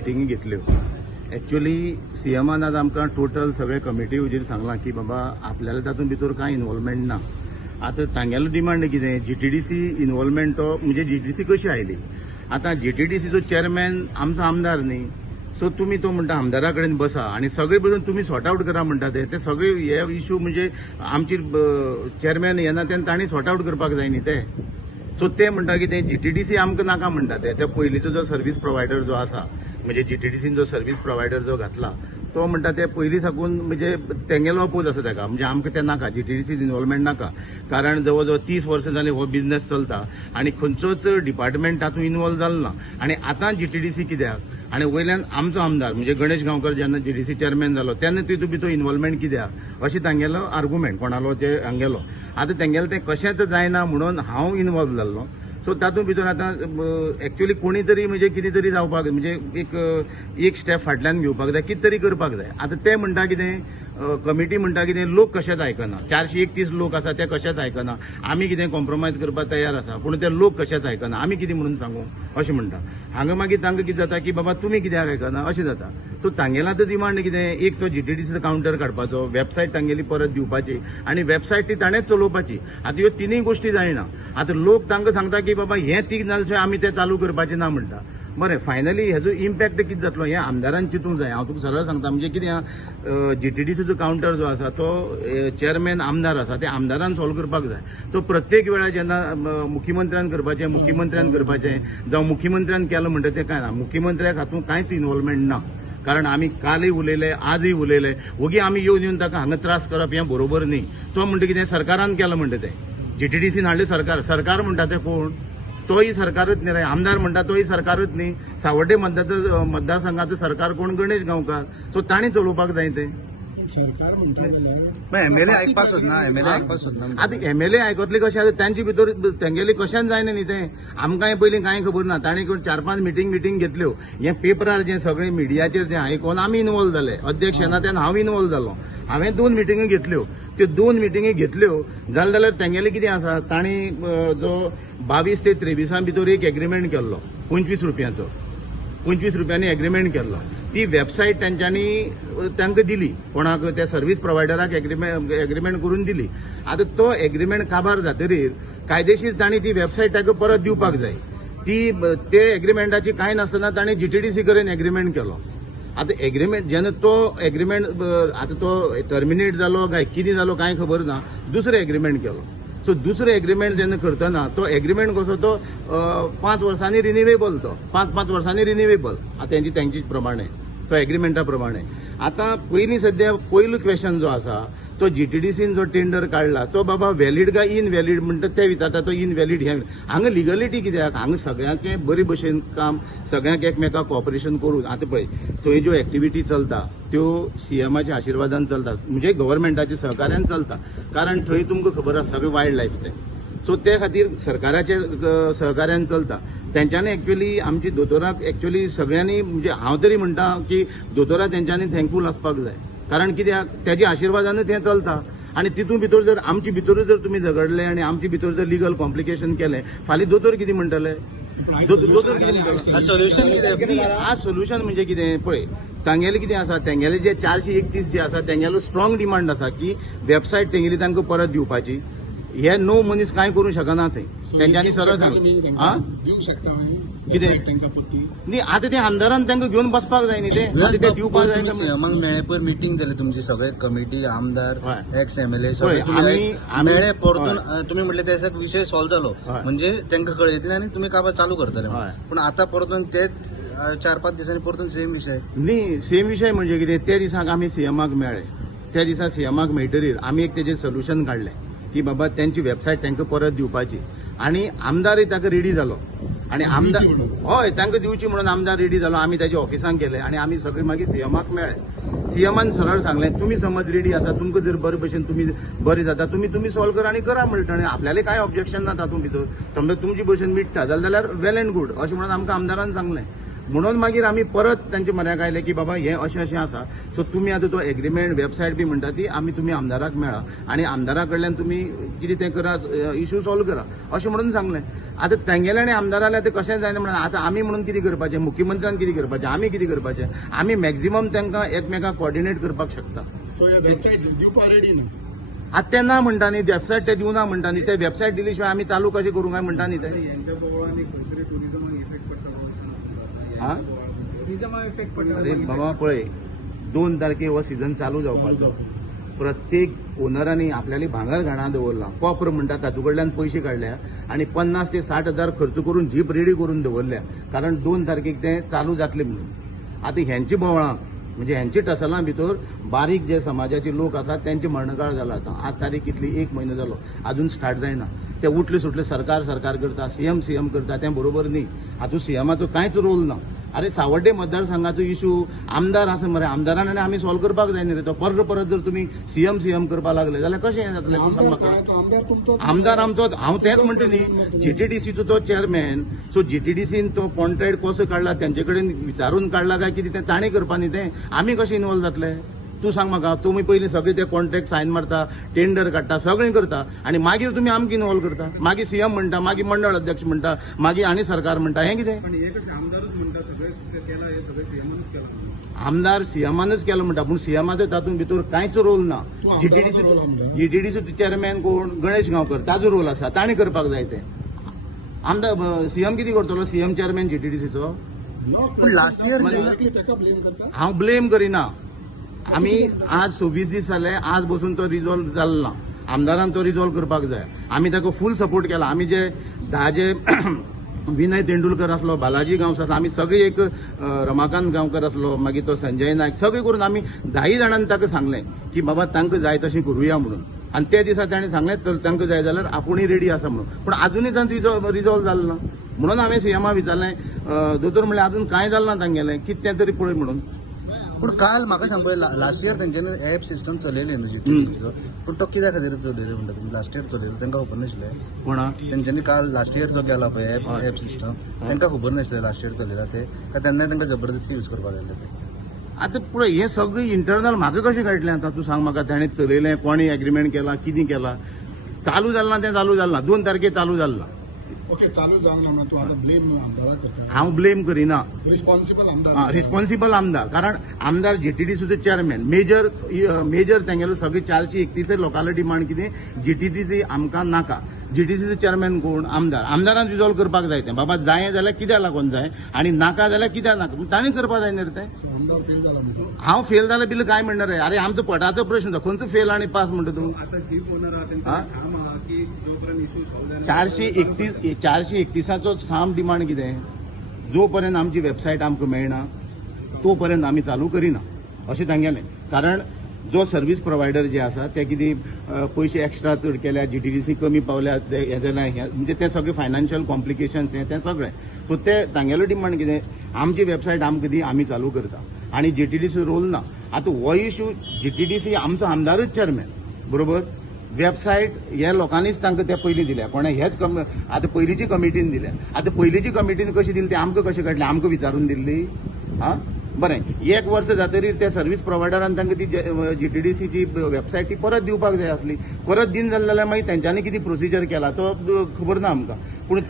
मिटिंगी घेतल्यो. ॲक्च्युली सीएमान आज आमकां टोटल सगळे कमिटी वजीर सांगलां की बाबा आपल्याला तातूंत भितर कांय इन्वॉल्वमेंट ना. आतां तांगेलो डिमांड कितें, जीटीडीसी इन्वॉल्वमेंट तो म्हणजे जीटीडीसी कशी आयली. आतां जीटीडीसीचो चेअरमॅन आमचो आमदार न्ही, सो तुम्ही तो म्हणटा आमदारा कडेन बसा आणि सगळे बसून तुम्ही सॉर्ट आउट करा म्हणटा ते सगळे हे इश्यू म्हणजे आमची चेअरमॅन येना तेन्ना तांणी सॉर्ट आउट करपाक जाय न्ही ते. सो ते म्हणटा की ते जीटीडीसी आमकां नाका म्हणटा ते पयलींचो जो सर्व्हिस प्रोवायडर जो आसा म्हणजे जीटीडीसीन जो सर्व्हिस प्रोवायडर जो घातला तो म्हणटा ते पयलीं साकून म्हणजे तेंगेलो अपोज आसा ताका, म्हणजे आमकां ते नाका, जीटीडीसीन इन्वॉल्वमेंट नाका. कारण जवळ जवळ 30 वर्सां जाली हो बिझनेस चलता आणि खंयचोच डिपार्टमेंट तातूंत इन्वॉल्व जालो ना. आणि आतां जीटीडीसी कित्याक आणि वयल्यान आमचो आमदार म्हणजे गणेश गांवकर जेन्ना जीटीडीसी चेअरमॅन जालो तेन्ना तितून भितर इन्वॉल्वमेंट कित्याक अशें तांगेलो आर्ग्युमेंट कोणालो ते हांगेलो. आतां तेंगेलें तें कशेंच जायना म्हणून हांव इन्वॉल्व जाल्लो. सो तातूंत भितर आतां एक्च्युअली कोणी तरी म्हणजे कितें तरी जावपाक म्हणजे एक स्टेप फाटल्यान घेवपाक जाय, कितें तरी करपाक जाय. आतां ते म्हणटा कितें कमिटी म्हणटा कितें लोक कशेंच आयकना, 431 लोक आसा ते कशेंच आयकना, आमी कितें कॉम्प्रोमायज करपाक तयार आसा पूण ते लोक कशेंच आयकना, आमी कितें म्हणून सांगू अशें म्हणटा. हांगा मागीर तांकां कितें जाता की बाबा तुमी कित्याक आयकना अशें जाता. सो तांगेलो आतां डिमांड कितें, एक तो जीटीडीसीचो कावंटर काडपाचो, वेबसायट तांगेली परत दिवपाची आनी वेबसायट ती ताणेंच चलोवपाची. आतां ह्यो तिनूय गोश्टी जायना. आतां लोक तांकां सांगता की बाबा हें तीग नाल्यार आमी तें चालू करपाचें ना म्हणटा. बरें, फायनली हेजो इम्पॅक्ट कितें जातलो हें आमदारान चिंतूंक जाय. हांव तुका सरळ सांगता म्हणजे कितें जीटीडीसीचो कावंटर जो आसा तो चेअरमॅन आमदार आसा ते आमदारान सॉल्व करपाक जाय. तो प्रत्येक वेळार जेन्ना मुख्यमंत्र्यान करपाचें जावं मुख्यमंत्र्यान केलो म्हणटा तें कांय ना. मुख्यमंत्र्याक हातूंत कांयच इन्वॉल्वमेंट ना. कारण आमी कालय उलयले, आजय उलयले, ओगी आमी येवन ताका हांगा त्रास करप हें बरोबर न्ही. तो म्हणटा कितें सरकारान केलां म्हणटा तें, जीटीडीसीन हाडलें सरकार म्हणटा तें कोण, तोही सरकारच नाही रे. आमदार म्हणटा तोही सरकारच न्ही. सावड्डे मतदारसंघाचो सरकार कोण, गणेश गांवकार. सो ताणी चलोवपाक जाय तें. सरकार म्हणटा एमएलए आयकपाक सोदना, एमएलए आयकपाक सोदना. आतां एमएलए आयकतले कशें, तांचे भितर तेंगेली कशेंच जायना न्ही तें. आमकांय पयलीं कांय खबर ना. तांणी 4-5 मिटींग घेतल्यो. हें पेपरार जें सगळें मिडियाचेर जें आयकोन आमी इन्वॉल्व जाले. अध्यक्ष येना तेन्ना हांव इन्वॉल्व जालो. हांवें 2 मिटींगी घेतल्यो. त्यो 2 मिटींगी घेतल्यो जाल्यार तेंगेलें कितें आसा, तांणी जो 22 ते 23 भितर एक एग्रीमेंट केल्लो 25 रुपयांचो, 25 रुपयांनी एग्रीमेंट केल्लो. ती वेबसायट तेंच्यांनी तांकां दिली, कोणाक त्या सर्व्हिस प्रोवायडराक एग्रीमेंट करून दिली. आतां तो एग्रीमेंट काबार जातकीर कायदेशीर तांणी ती वेबसायट ताका परत दिवपाक जाय. ते एग्रीमेंटाची कांय नासतना तांणी जीटीडीसी कडेन एग्रीमेंट केलो. आतां एग्रीमेंट जेन्ना तो एग्रीमेंट आतां तो टर्मिनेट जालो काय कितें जालो कांय खबर ना, दुसरो एग्रीमेंट केलो. सो दुसरो एग्रीमेंट जेन्ना करतना तो एग्रीमेंट कसो तो 5 वर्सांनी रिन्युवेबल, तो 5 वर्सांनी रिन्युवेबल तेंची प्रमाणे तो एग्रीमेंटा प्रमाणे. आतां पयलीं सध्या पयलो क्वेश्चन जो आसा तो जीटीडीसीन जो टेंडर काडला तो बाबा व्हॅलीड काय इनव्हॅलीड म्हणटा ते विचारता. तो इनव्हॅलीड हें हांगा लिगलिटी कित्याक, हांगा सगळ्यांचें बरे भशेन काम, सगळ्यांक एकमेकाक कॉपरेशन करून आतां पळय थंय ज्यो एक्टिविटी चलता त्यो सीएमाच्या आशिर्वादान चलता, म्हणजे गव्हर्मेंटाच्या सहकार्यान चलता. कारण थंय तुमकां खबर आसा सगळें वायल्ड लायफ तें. सो ते खातीर सरकाराचे सहकार्यान चलता. तेंच्यांनी एक्च्युअली आमची दोतोराक एक्च्युअली सगळ्यांनी म्हणजे हांव तरी म्हणटा की दोतोरा तेंच्यांनी थँकफूल आसपाक जाय. कारण कित्याक तेज्या आशिर्वादानूच हें चलता. आनी तितूंत भितर जर आमचे भितरूच जर तुमी झगडले आनी आमचे भितर जर लिगल कॉम्प्लिकेशन केलें, फाल्यां दोतोर कितें म्हणटले, दोतोर कितें म्हणटले. सोल्युशन कितें, आज सोल्युशन म्हणजे कितें पळय, तांगेलें कितें आसा, तेंगेले जे 431 जे आसा तेंगेलो स्ट्रॉंग डिमांड आसा की वेबसायट तेंगेली तांकां परत दिवपाची. हे नो मनीस कांय करूं शकना थंय. तेंच्यांनी सरळ सांग दिवंक शकता कितें तांकां पत्ती न्ही. आतां ते आमदारान तांकां घेवन बसपाक जाय न्ही. ते दिवपाक जाय. सीएमाक मेळे पयर मिटींग जाली तुमची, सगळे कमिटी, आमदार, एक्स एमएलए पळय, सगळे मेळे. परतून तुम्ही म्हटले त्याचा विषय सॉल्व जालो म्हणजे तांकां कळयतले आनी तुमी काबार चालू करतले. पूण आतां परतून तेच 4-5 दिसांनी परतून सेम विषय न्ही. सेम विशय म्हणजे कितें, ते दिसाक आमी सीएमाक मेळ्ळे. त्या दिसा सीएमाक मेळटरीर आमी एक तेजेर सोल्युशन काडलें की बाबा त्यांची वेबसायट तांकां परत दिवपाची. आनी आमदारय ताका रेडी जालो. आनी आमदार हय तांकां दिवची म्हणून आमदार रेडी जालो. आमी ताच्या ऑफिसांत गेले आनी आमी सगळे मागीर सीएमाक मेळ्ळे. सीएमान सरळ सांगलें तुमी समज रेडी आसा, तुमकां जर बरे भशेन तुमी बरें जाता तुमी सॉल्व करा आनी करा म्हणटा. आनी आपल्याले कांय ऑब्जेक्शन ना तातूंत भितर. समजा तुमची भशेन मिटता जाल्यार वेल एंड गूड अशें म्हणून आमकां आमदारान सांगलें. म्हणून मागीर आमी परत तांचे म्हऱ्याक आयले की बाबा हें अशें अशें आसा सो तुमी आतां तो एग्रीमेंट वेबसायट बी म्हणटा ती आमी तुमी आमदाराक मेळा आनी आमदारा कडल्यान तुमी कितें तें करा इश्यू सॉल्व करा अशें म्हणून सांगलें आतां तेंगेले आनी आमदाराले आतां कशें जायना म्हणून आतां आमी म्हणून कितें करपाचें मुख्यमंत्र्यान कितें करपाचें आमी कितें करपाचें आमी मॅक्झिमम तांकां एकमेकाक कॉर्डिनेट करपाक शकता सो ह्या वेबसायट दिवपा रेडी न्हू आतां ते ना म्हणटा न्ही वेबसायट ते दिवना म्हणटा न्ही ते वेबसायट दिले शिवाय आमी चालू कशें करूं काय म्हणटा न्ही ते यांच्या बोवाळांनी खंयतरी टुरिजमाक इफेक्ट पडटा हा टुरिजमाक इफेक्ट पडटा अरे बाबा पळय 2 तारखेक हो सीझन चालू जावपाचो प्रत्येक ओनरांनी आपल्याली भांगर घाणा दवरला कॉपर म्हणटा तातूं कडल्यान पयशे काडल्या आनी 50 ते 60 हजार खर्च करून जीप रेडी करून दवरल्या कारण 2 तारखेक ते चालू जातले म्हणून आतां ह्यांची बोवळां म्हणजे ह्यांची टसलां भितर बारीक जे समाजाचे लोक आसात त्यांचे मरणकाळ जाला आतां आज तारीख कितली 1 म्हयनो जालो अजून स्टार्ट जायना ते उठले सुटले सरकार करता सीएम करता तें बरोबर न्ही हातूंत सीएमाचो कांयच रोल ना अरे सावड्डे मतदारसंघाचो इशू आमदार आसा मरे आमदारान आनी आमी सॉल्व करपाक जाय न्ही रे तो परत जर तुमी सीएम करपाक लागले जाल्यार कशें हें जातलें तूं सांग म्हाका आमदार तुमचो आमदार आमचो हांव तेंच म्हणटा न्ही जीटीडीसीचो तो चेअरमॅन सो जीटीडीसीन तो कॉन्ट्रॅक्ट कसो काडला तेंचे कडेन विचारून काडला काय कितें तें ताणें करपा न्ही तें आमी कशें इन्वॉल्व जातले तूं सांग म्हाका तुमी पयलीं सगळे ते कॉन्ट्रॅक्ट सायन मारता टेंडर काडटा सगळें करता आनी मागीर तुमी आमकां इन्वॉल्व करता मागीर सीएम म्हणटा मागीर मंडळ अध्यक्ष म्हणटा मागीर आनी सरकार म्हणटा हें कितें आणि हे कशें आमदारच म्हणटा सगळेच केला हे सगळें सीएमनूच केला आमदार सीएमानच केलो म्हणटा पूण सीएमाचो तातूंत भितर कांयच रोल ना तूं आमदाराचो रोल आमदार. जीटीडीचो चेअरमॅन कोण गणेश गांवकर ताजो रोल आसा ताणें करपाक जाय तें आमदार सीएम कितें करतलो सीएम चेअरमॅन जीटीडीसीचो पण लास्ट इयर ताका ब्लेम करता हांव ब्लेम करिना आमी आज 26 दीस जाले आज बसून तो रिजॉल्व जाल्लो ना आमदारान तो रिजॉल्व करपाक जाय आमी ताका फूल सपोर्ट केला आमी जे 10 विनय तेंडुलकर आसलो बालाजी गांवस आसलो आमी सगळी एक रमाकांत गांवकर आसलो मागीर तो संजय नायक सगळे करून आमी 10 जाणांनी ताका सांगलें की बाबा तांकां जाय तशें करुया म्हणून आनी त्या दिसा ताणें सांगलें चल तांकां जाय जाल्यार आपुणूय रेडी आसा म्हणून पूण अजुनूय तांचो रिजॉल्व जाल्लो ना म्हणून हांवें सीएमा विचारलें दोतोर म्हणलें अजून कांय जालें ना तांगेलें कितें तें तरी पळय म्हणून पूण काल म्हाका सांग पळय लास्ट इयर तेंच्यांनी एप सिस्टम चलयले न्हू जीटीडीसीचो पूण तो कित्या खातीर चलयले म्हणटा तुमी लास्ट इयर चलयलो तांकां खबर नाशिल्लें कोणा तेंच्यांनी काल लास्ट इयर जो केला पळय एप सिस्टम तांकां खबर नाशिल्लें लास्ट इयर चलयला ते काय तेन्नाय तांकां जबरदस्ती यूज करपाक लायले ते आतां पळय हें सगळें इंटरनल म्हाका कशें कळटलें आतां तूं सांग म्हाका ताणें चलयलें कोणी एग्रीमेंट केला कितें केला चालू जालें ना तें चालू जालें ना 2 तारखेक चालू जाल्ला ओके चालू जावंक ना तूं आतां ब्लेम आमदारा करता हांव ब्लेम करिना रिस्पॉन्सिबल आमदार रिस्पॉन्सिबल आमदार कारण आमदार जीटीडीसीचो चेअरमॅन मेजर तेंगेलो सगळी 431 लोकांलो डिमांड कितें जीटीडीसी आमकां नाका जीटीसीचो चेअरमॅन कोण आमदारान रिजॉल्व करपाक जाय तें बाबा जाय जाल्यार कित्याक लागून जाय आनी नाका जाल्यार कित्याक नाका पूण ताणें करपाक जाय न्ही रे तें आमदार फेल जाला म्हणटा हांव फेल जाल्यार बिल काय म्हणणार रे अरे आमचो पोटाचो प्रश्न तो खंयचो फेल आनी पास म्हणटा तूं आता जीप ओनर आहा तेंचा हा? ठाम आहा की जोपर्यंत इश्यू सॉल्व जायना 431चो ठाम डिमांड कितें जोपर्यंत आमची वेबसायट आमकां मेळना तोपर्यंत आमी चालू करिना अशें तांगेलें कारण जो सर्व्हिस प्रोवायडर जे आसा ते कितें पयशे एक्स्ट्रा चड केल्या जीटीडीसी कमी पावल्या हें जाल्यार म्हणजे ते सगळे फायनान्शियल कॉम्प्लिकेशन्स हें तें सगळें सो ते तांगेलो डिमांड कितें आमची वेबसायट आमकां दी आमी चालू करता आनी जीटीडीसी रोल ना आतां हो इश्यू जीटीडीसी आमचो आमदारूच चेअरमॅन बरोबर वेबसायट हे लोकांनीच तांकां ते पयलीं दिल्या कोणा हेच आतां पयलींची कमिटीन दिल्या आतां पयलींची कमिटीन कशी दिली ते आमकां कशें कळटलें आमकां विचारून दिल्ली आं बरें 1 वर्स जातकीर त्या सर्व्हिस प्रोवायडरान तांकां ती जीटीडीसीची वेबसायट ती परत दिवपाक जाय आसली परत दिन जाल्यार मागीर तेंच्यांनी कितें प्रोसिजर केला तो खबर ना आमकां पूण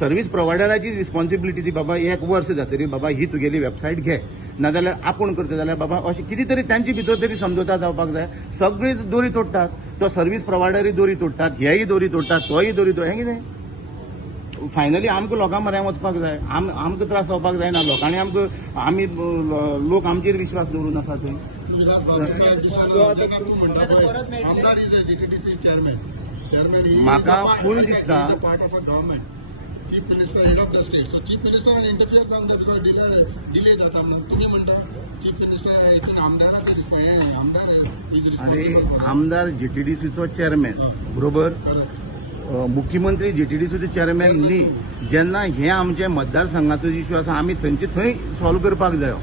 सर्व्हिस प्रोवायडराची रिस्पॉन्सिबिलिटी ती बाबा 1 वर्स जातकीर बाबा ही तुगेली वेबसायट घे नाजाल्यार आपूण करता जाल्यार बाबा अशें कितें तरी तांचे भितर तरी समजोता जावपाक जाय सगळी दोरी तोडटात तो सर्व्हिस प्रोवायडरूय दोरी तोडटात हेय दोरी तोडटात तोय दोरी तोड हें कितें फायनली आमकां लोकां म्हऱ्यान वचपाक जाय आमकां त्रास जावपाक जायना लोकांनी आमकां आमी लोक आमचेर विश्वास दवरून आसा थंय विलास बाबा दिसाला जेन्ना तूं म्हणटा पळय आमदार इज अ जीटीडीसी चेअरमॅन म्हाका full दिसता. Part of a government chief minister head of the state so chief मिनिस्टरान इंटरफियर जावंक जाय तुका डिले जाता म्हणून तुमी म्हणटा चीफ मिनिस्टर हितून आमदाराचो आमदार इज अरे रिस्पॉन्सिबल आमदार जीटीडीसीचो चेअरमॅन बरोबर मुख्यमंत्री जीटीडीसीचो चेअरमॅन न्ही जेन्ना हे आमचे मतदारसंघाचो इश्यू आसा आमी थंय सॉल्व करपाक जायो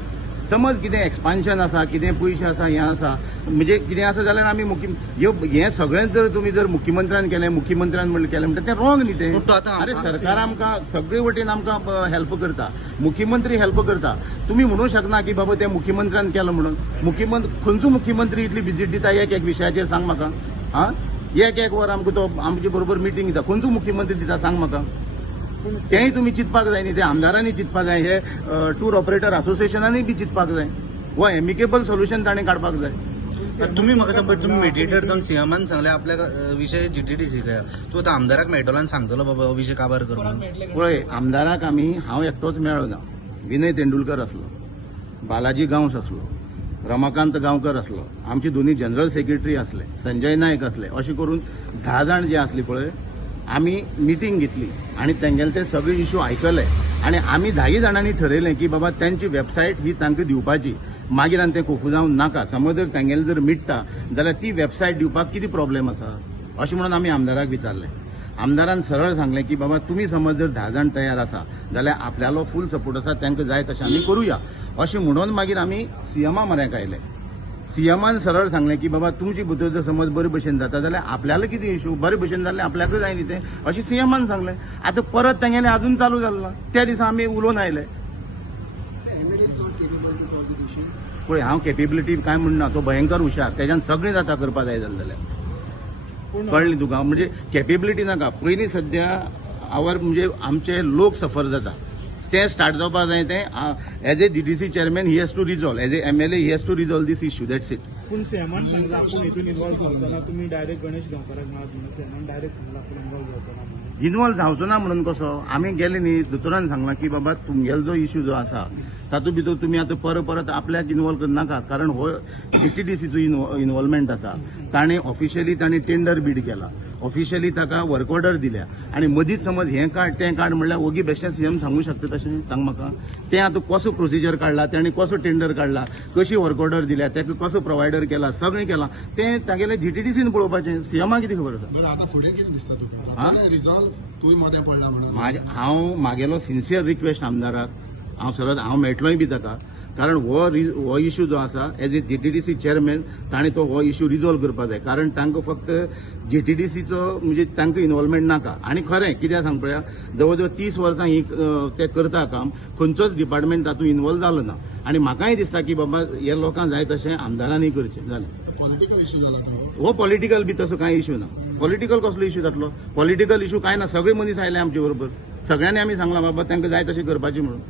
समज कितें एक्सपान्शन आसा कितें पयशे आसा हें आसा म्हणजे कितें आसा जाल्यार आमी हें सगळेंच जर तुमी जर मुख्यमंत्र्यान केलें मुख्यमंत्र्यान केलें म्हणटा तें रॉंग न्ही तें पूण तो आतां अरे सरकार आमकां सगळे वटेन आमकां हेल्प करता मुख्यमंत्री हेल्प करता तुमी म्हणूंक शकना की बाबा त्या मुख्यमंत्र्यान केलो म्हणून खंयचो मुख्यमंत्री इतली विजीट दिता एक विशयाचेर सांग म्हाका हा एक वर आमकां तो आमचे बरोबर मिटींग दिता खंयचो मुख्यमंत्री दिता सांग म्हाका तेंय तुमी चिंतपाक जाय न्ही ते आमदारांनी चिंतपाक जाय हे टूर ऑपरेटर असोसिएशनानूय बी चिंतपाक जाय वा एमिकेबल सोल्युशन ताणें काडपाक जाय तुम्ही म्हाका सांग पळय तुम्ही मेडिएटर जावन सीएमान सांगले आपल्या विशय जीटीडीसी तूं आतां आमदाराक मेळटलो आनी सांगतलो बाबा हो विशय काबार कर म्हणून. पळय आमदाराक हांव एकटोच मेळ्ळो ना विनय तेंडुलकर आसलो बालाजी गांवस आसलो रमाकांत गांवकर आसलो आमचे दोन्ही जनरल सेक्रेटरी आसले संजय नायक आसले अशें करून 10 जाण जे आसली पळय आमी मिटींग घेतली आणि तेंगेले ते सगळे इश्यू आयकले आणि आमी 10 जाणांनी ठरयलें की बाबा त्यांची वेबसायट ही तांकां दिवपाची मागीर आनी तें कोफू जावन नाका समज जर तेंगेले जर मिटता जाल्यार ती वेबसायट दिवपाक कितें प्रॉब्लेम आसा अशें म्हणून आमी आमदाराक विचारलें आमदारान सरळ सांगलें की बाबा तुम्ही समज जर 10 जाण तयार आसा जाल्यार आपल्यालो फूल सपोर्ट आसा तांकां जाय तशें आमी करुया अशें म्हणून मागीर आमी सीएमा म्हऱ्याक आयले सीएमान सरळ सांगलें की बाबा तुमची भितर जर समज बरे भशेन जाता जाल्यार आपल्याला कितें इश्यू बरे भशेन जाल्लें आपल्याकूय जाय न्ही तें अशें सीएमान सांगलें आतां परत तेंगेलें अजून चालू जाल्ला त्या दिसा आमी उलोवन आयले पळय हांव कॅपेबिलिटी काय म्हणना तो भयंकर हुशार तेज्यान सगळें जाता करपा जाय जाल्यार कळ्ळें तुका म्हणजे कॅपेबिलिटी नाका पयलीं सध्या म्हणजे आमचे लोक सफर जाता ते स्टार्ट जावपाक जाय तें as a DDC chairman he has to resolve as a MLA he has to resolve this issue that's it पूण सेमान सांगला आपूण हितून इन्वॉल्व जावचो तुम्ही डायरेक्ट गणेश गांवकाराक म्हणात सेमान डायरेक्ट सांगला आपूण इन्वॉल्व जावचो ना म्हणून इन्वॉल्व जावचो ना म्हणून कसो आमी गेले न्ही दोतोरान सांगला की बाबा तुमगेलो जो इश्यू जो आसा तातूंत भितर तुमी आतां परत आपल्याक इन्वॉल्व करनाका कारण हो जीटीडीसीचो इन्वॉल्वमेंट आसा ताणें ऑफिशियली टेंडर बीड केला ऑफिशियली ताका वर्क ऑर्डर दिल्या आणि मदींच समज हें काड तें काड म्हणल्यार ओगी बेश्टें सीएम सांगू शकता तशें सांग म्हाका तें आतां कसो प्रोसिजर काडला ताणें कसो टेंडर काडला कशी वर्क ऑर्डर दिल्या ताका कसो प्रोवायडर केला सगळें केलां तें तागेलें जीटीडीसीन पळोवपाचें सीएमाक कितें खबर आसा बरं आता फुडें कितें दिसता तुका रिझॉल्व तुवें मदें पडला म्हणून हांव म्हागेलो सिन्सियर रिक्वेस्ट आमदाराक हांव सरळ हांव मेळटलोय बी ताका कारण हो इश्यू जो आसा एज ए जीटीडीसी चेअरमॅन ताणें तो हो इश्यू रिझॉल्व करपाक जाय कारण तांकां फक्त जीटीडीसीचो म्हणजे तांकां इन्वॉल्वमेंट नाका आनी खरें कित्याक सांग पळया जवळ जवळ 30 वर्सां ही ते करता काम खंयचोच डिपार्टमेंट तातूंत इन्वॉल्व जालो ना आनी म्हाकाय दिसता की बाबा हे लोकांक जाय तशें आमदारांनी करचें जालें पॉलिटिकल इश्यू जाला तो हो पॉलिटिकल बी तसो कांय इश्यू ना पॉलिटिकल कसलो इश्यू जातलो पॉलिटिकल इश्यू काय ना सगळे मनीस आयले आमचे बरोबर सगळ्यांनी आमी सांगलां बाबा तांकां जाय तशें करपाचें म्हणून